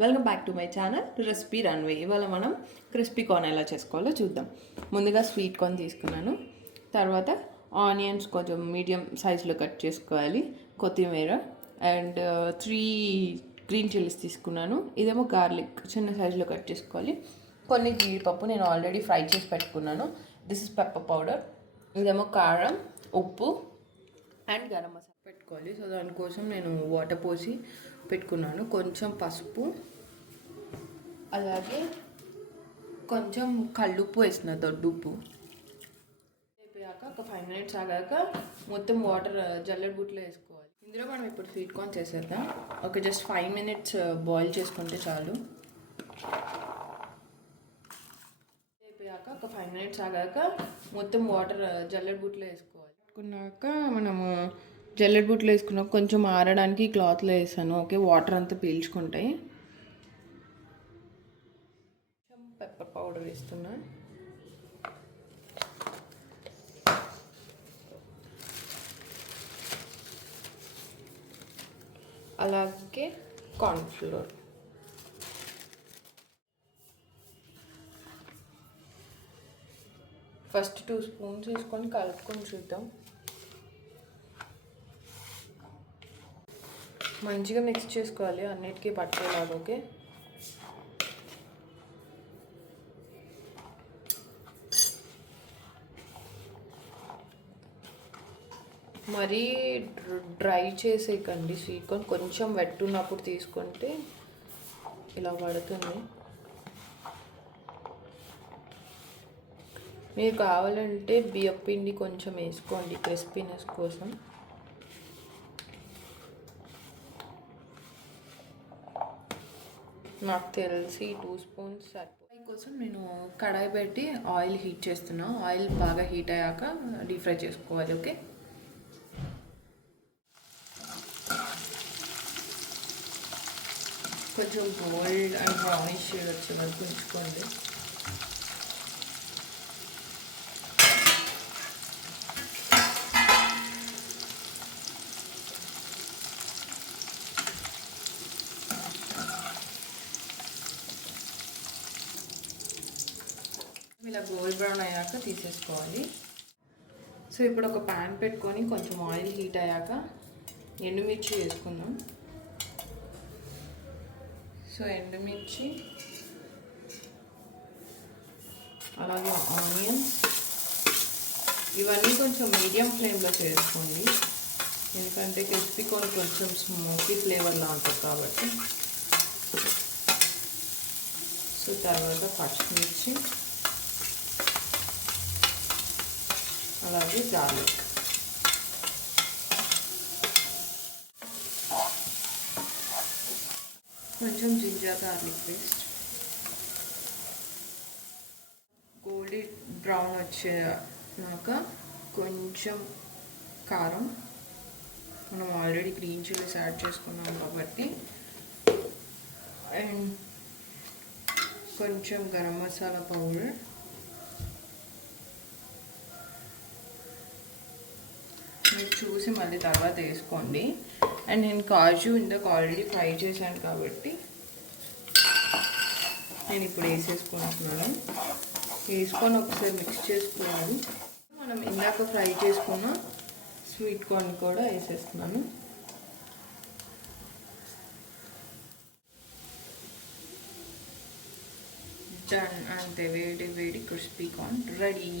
Welcome back to my channel recipe runway. ఇవాళ మనం crispy corn ఎలా చేసుకోవాలో చూద్దాం. ముందుగా స్వీట్ కార్న్ తీసుకున్నాను. తర్వాత ఆనియన్స్ కొంచెం మీడియం సైజులో కట్ చేసుకోవాలి. కొత్తిమీర అండ్ 3 గ్రీన్ చిల్లీస్ తీసుకున్నాను. ఇదేమో గార్లిక్ చిన్న సైజులో కట్ చేసుకోవాలి. కొన్ని జీడిపప్పు నేను ఆల్రెడీ ఫ్రై చేసి పెట్టుకున్నాను. This is pepper powder. ఇదేమో కారం, ఉప్పు అండ్ గరం మసాలా పెట్టుకోవాలి. సో దానికోసం నేను వాటర్ పోసి పెట్టుకున్నాను. కొంచెం పసుపు, అలాగే కొంచెం కల్లుప్పు వేసిన, దొడ్డుప్పు అయిపోయాక ఒక 5 minutes ఆగాక మొత్తం వాటర్ జల్లెడ బుట్లో వేసుకోవాలి. ఇందులో మనం ఇప్పుడు స్వీట్ కార్న్ చేసేద్దాం. జస్ట్ 5 minutes బాయిల్ చేసుకుంటే చాలు. అయిపోయాక ఒక 5 minutes ఆగాక మొత్తం వాటర్ జల్లెడ బుట్లో వేసుకోవాలి. వేసుకున్నాక మనము జల్లెడ బుట్లో వేసుకున్నాక కొంచెం ఆరడానికి క్లాత్లో వేసాను. వాటర్ అంతా పీల్చుకుంటాయి. పెప్పర్ పౌడర్ వేస్తున్నా. అలాగే కార్న్ ఫ్లోర్. ఫస్ట్ 2 spoons వేసుకొని కలుపుకొని చూద్దాం. మంచిగా మిక్స్ చేసుకోవాలి, అన్నిటికీ పట్టేలాగా. మరీ డ్రై చేసేయకండి స్వీట్ కార్న్. కొంచెం వెట్ ఉన్నప్పుడు తీసుకుంటే ఇలా పడుతుంది. మీరు కావాలంటే బియ్యం పిండి కొంచెం వేసుకోండి క్రిస్పీనెస్ కోసం. నాకు తెలిసి 2 spoons సరిపోయి. కోసం నేను కడాయి పెట్టి ఆయిల్ హీట్ చేస్తున్నా. ఆయిల్ బాగా హీట్ అయ్యాక డీప్ ఫ్రై చేసుకోవాలి. కొంచెం గోల్డ్ అండ్ బ్రౌనిష్ షేడ్ వచ్చే వరకు ఉంచుకోండి. ఇలా గోల్డ్ బ్రౌన్ అయ్యాక తీసేసుకోవాలి. సో ఇప్పుడు ఒక ప్యాన్ పెట్టుకొని కొంచెం ఆయిల్ హీట్ అయ్యాక ఎండుమిర్చి వేసుకుందాం. సో ఎండుమిర్చి, అలాగే ఆనియన్స్, ఇవన్నీ కొంచెం మీడియం ఫ్లేమ్లో చేసుకోండి. ఎందుకంటే క్రిస్పీ కార్న్ కొంచెం స్మోకీ ఫ్లేవర్లా ఉంటుంది కాబట్టి. సో తర్వాత పచ్చిమిర్చి, అలాగే గార్లిక్. కొంచెం ginger garlic paste. Golden brown వచ్చాక కొంచెం కారం, మనం ఆల్రెడీ గ్రీన్ చిల్లీస్ యాడ్ చేసుకున్నాం కాబట్టి, అండ్ కొంచెం గరం మసాలా పౌడర్, మీరు చూసి మళ్ళీ తర్వాత వేసుకోండి. అండ్ నేను కాజు ఇందాక ఆల్రెడీ ఫ్రై చేశాను కాబట్టి నేను ఇప్పుడు వేసేసుకుంటున్నాను. వేసుకొని ఒకసారి మిక్స్ చేసుకోవాలి. మనం ఇందాక ఫ్రై చేసుకున్న స్వీట్ కార్న్ కూడా వేసేస్తున్నాను. డన్. అంతే, వేడి వేడి క్రిస్పీ కార్న్ రెడీ.